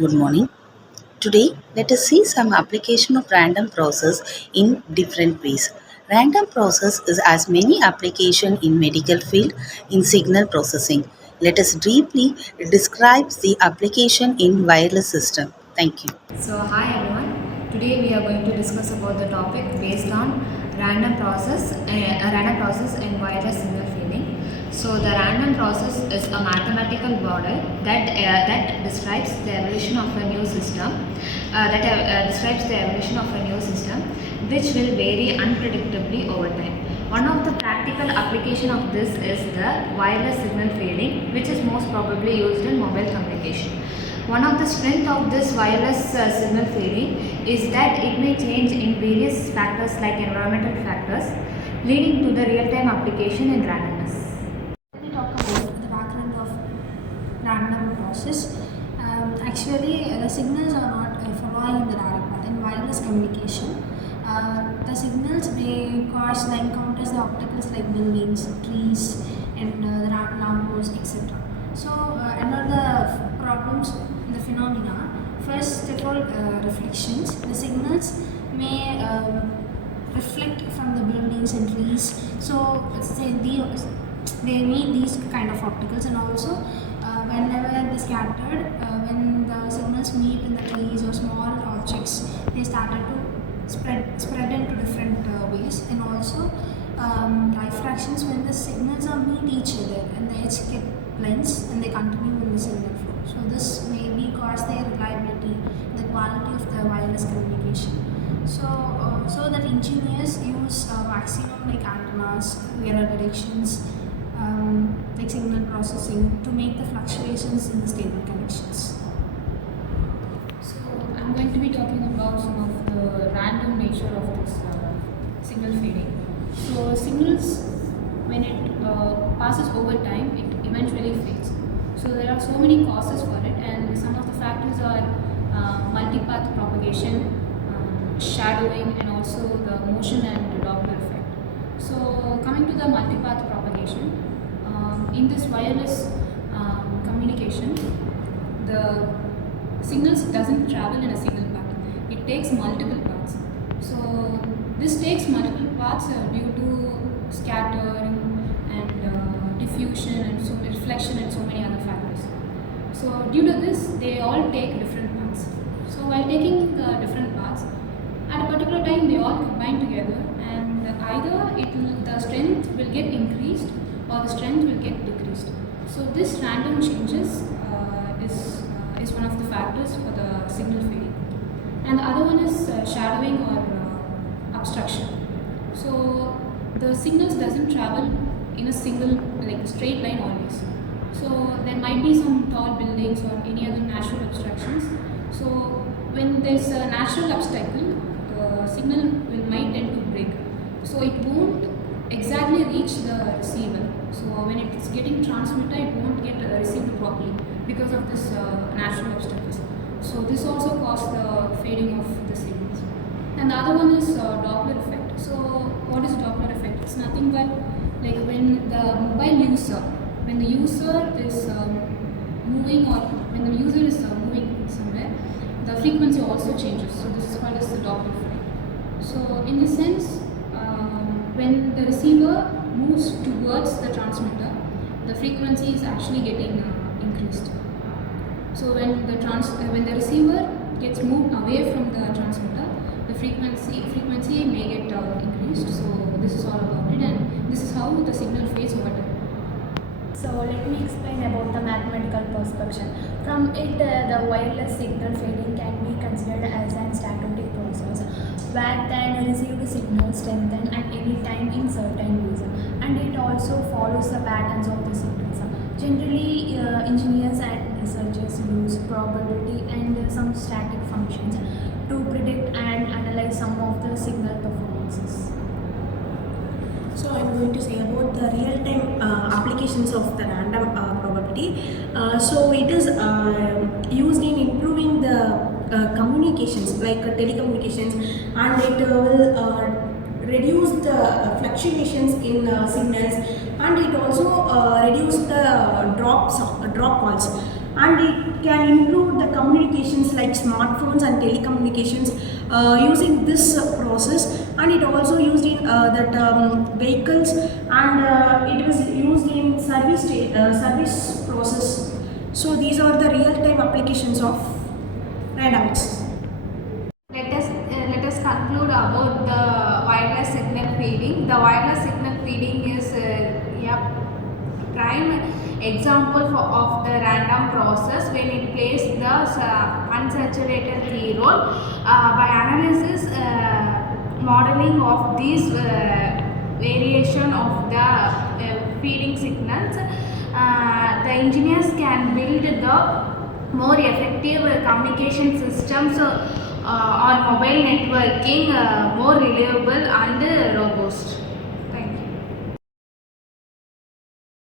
Good morning. Today, let us see some application of random process in different ways. Random process is as many application in medical field in signal processing. Let us briefly describe the application in wireless system. Thank you. So hi everyone. Today we are going to discuss about the topic based on random process and wireless signal feeding. So the random process is a mathematical model that describes the evolution of a new system. Describes the evolution of a new system, which will vary unpredictably over time. One of the practical application of this is the wireless signal fading, which is most probably used in mobile communication. One of the strengths of this wireless signal fading is that it may change in various factors like environmental factors, leading to the real-time application in randomness. Let me talk about the background of random process. The signals are not following the direct path in wireless communication. The signals may cause the encounters, the obstacles like buildings, trees, and the lamp posts, etc. So, another problems, the phenomena. First of all, reflections. The signals may reflect from the buildings and trees. So, they need these kind of opticals, and also whenever they scattered, when the signals meet in the trees or small objects, they started to spread into different ways. And also diffractions, when the signals are meet each other and the edge get blends and they continue in the signal flow. So this may be cause their reliability, the quality of the wireless communication. So that engineers use maximum like antennas, error directions, like signal processing to make the fluctuations in the stable connections. So I'm going to be talking about some of the random nature of this signal feeding. So signals, when it passes over time, it eventually fades. So there are so many causes for it, and some of the factors are multipath propagation, shadowing, and also the motion and the Doppler effect. So coming to the multipath propagation, in this wireless communication, the signals doesn't travel in a single path. It takes multiple paths. So this takes multiple paths due to scattering and diffusion and so reflection and so many other factors. So due to this, they all take different paths. So while taking the different paths, at a particular time they all combine together, and either the strength will get increased or the strength will get decreased. So this random changes is one of the factors for the signal fading. And the other one is shadowing or obstruction. So the signals doesn't travel in a single like straight line always. So there might be some tall buildings or any other natural obstructions. So when there's a natural obstacle, the signal might tend to break. So it won't exactly reach the receiver. So when it's getting transmitted, it won't get received properly because of this natural obstacles. So this also causes the fading of the signals. And the other one is Doppler effect. So what is Doppler effect? It's nothing but like when the mobile user, when the user is moving or when the user is moving somewhere, the frequency also changes. So this is called as the Doppler effect. So in this sense, when the receiver moves towards the transmitter, the frequency is actually getting increased. So when the receiver gets moved away from the transmitter, the frequency may get increased. So this is all about it, and this is how the signal fades over time. So let me explain about the mathematical perspective. From it, the wireless signal fading can be considered as an static process where the received signal strengthen at any time in certain ways, and it also follows the patterns of the signals. Generally, engineers and researchers use probability and some static functions to predict and analyze some of the signal performances. So I'm going to say about the real-time applications of the random probability. So it is used in improving the communications like telecommunications, and it will reduce the fluctuations in signals, and it also reduce the drop calls, and it can improve the communications like smartphones and telecommunications using this process, and it also used in that vehicles, and it was used in service process. So these are the real-time applications of random access. Let us conclude about the wireless signal feeding. The wireless signal feeding is a prime example of the random process when it plays the unsaturated key role. By analysis, modeling of these variation of the feeding signals, the engineers can build the more effective communication systems on mobile networking, more reliable and robust.